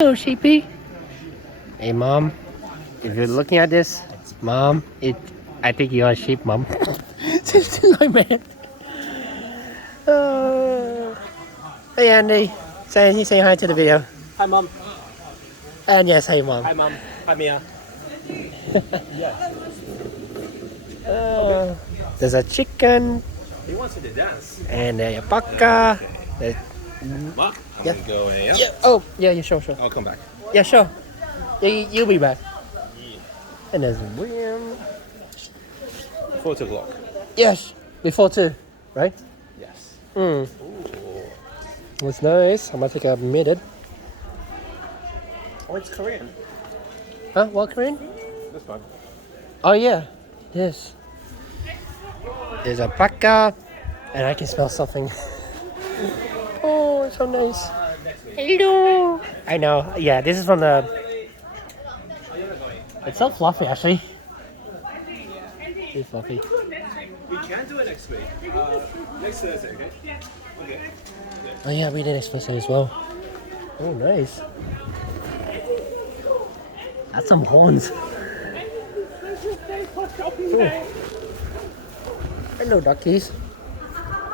Hello, sheepy. Hey, mom. If you're looking at this, mom, I think you're a sheep, mom. Like, man. Hey, Andy. Say hi to the video. Hi, Mom. And yes, hey, mom. Hi, Mom. Hi, Mia. There's a chicken He wants you to dance. and a alpaca. Mark, I'm Yeah. gonna go in. Yeah. Oh, yeah, sure. I'll come back. Yeah, sure. You'll be back. And there's William. 4 o'clock. Yes, before 2, right? Yes. Mm. It's nice. I'm gonna take a minute. Oh, it's Korean. Huh? What, Korean? This one. Oh, yeah. Yes. There's a alpaca, and I can smell something. Oh, it's so nice. Hello. I know. Yeah, this is from the. It's so fluffy, actually. It's fluffy. We can do it next week. Next Thursday, okay? Okay. Oh yeah, we did espresso as well. Oh, nice. That's some horns. Oh. Hello, duckies.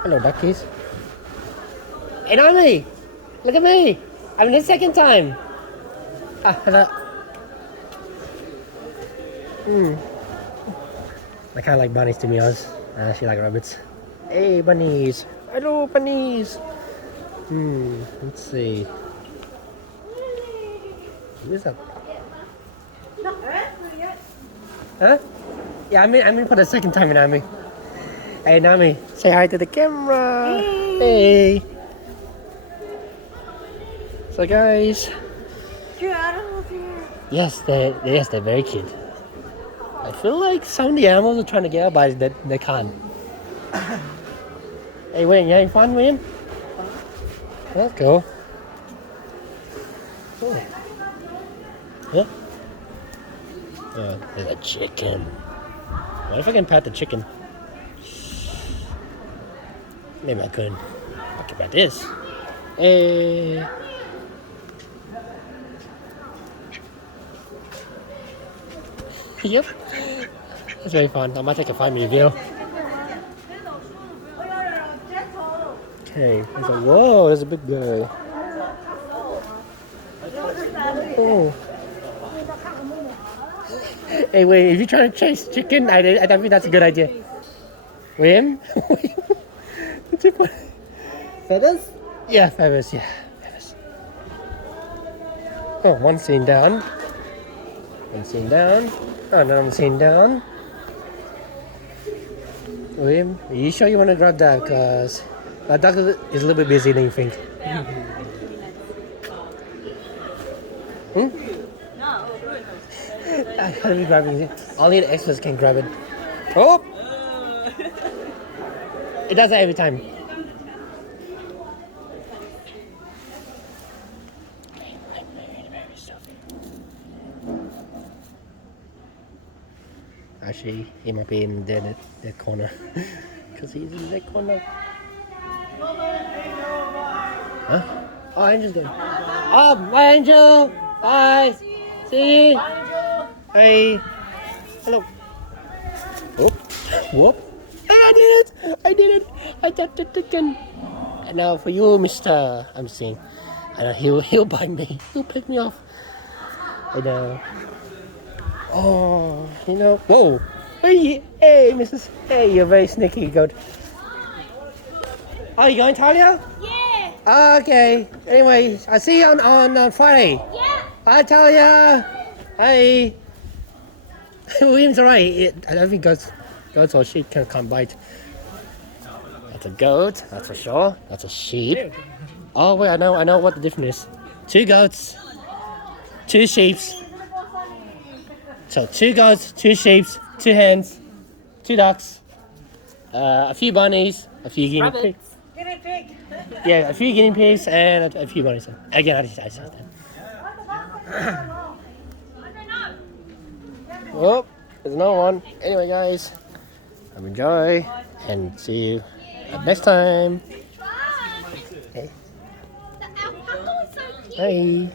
Hello, duckies. Hey, Naomi! Look at me! I'm the second time! Ah, hello. I kind of like bunnies, to be honest. I actually like rabbits. Hey, bunnies! Hello, bunnies! Let's see. What's up? Huh? Yeah, I'm in for the second time, Nami. Hey, Nami, say hi to the camera. Hey. So, guys. Cute animals here. Yes, they're very cute. I feel like some of the animals are trying to get out, but they can't. Hey, William, you having fun, William? Let's go. Oh. Yeah. Oh, there's a chicken. What if I can pet the chicken? Maybe I couldn't. I can pet this. Hey. Yep. That's very fun. I might take a 5-minute video. Okay. There's a, whoa, there's a big guy. Oh. Hey, wait, if you're trying to chase chicken, I don't think that's a good idea. William? Feathers? Yeah, feathers, yeah. Feathers. Oh, one sitting down. One sitting down. Oh, another one sitting down. William, are you sure you want to grab that? Because that duck is a little bit busy than you think. I gotta be grabbing it. Only the experts can grab it. Oh! It does that every time. Actually, he might be in the corner. Because he's in the corner. Huh? Oh, Angel's going. Oh, bye, Angel! Bye! See you! Hey! Hello! Whoop! Whoop! Hey, I did it! I did it! I got the chicken! And now for you, Mister, I'm seeing. And he'll bite me. He'll pick me off. I know. Oh, you know. Whoa! Hey, Mrs. Hey, you're very sneaky, good. Oh, you going, Talia? Yeah. Okay. Anyway, I'll see you on Friday. Yeah. Hi, Talia. Hi. William's alright. I don't think goats or sheep can't bite. That's a goat, that's for sure. That's a sheep. Oh wait, I know what the difference is. 2 goats, 2 sheep. So 2 goats, 2 sheep, 2 hens, 2 ducks, a few bunnies, a few guinea pigs. Guinea pig. Yeah, a few guinea pigs and a few bunnies. Again, I said that. Oh, there's another one. Anyway, guys, enjoy and see you next time. Hey. The alpaca is so cute. Hey.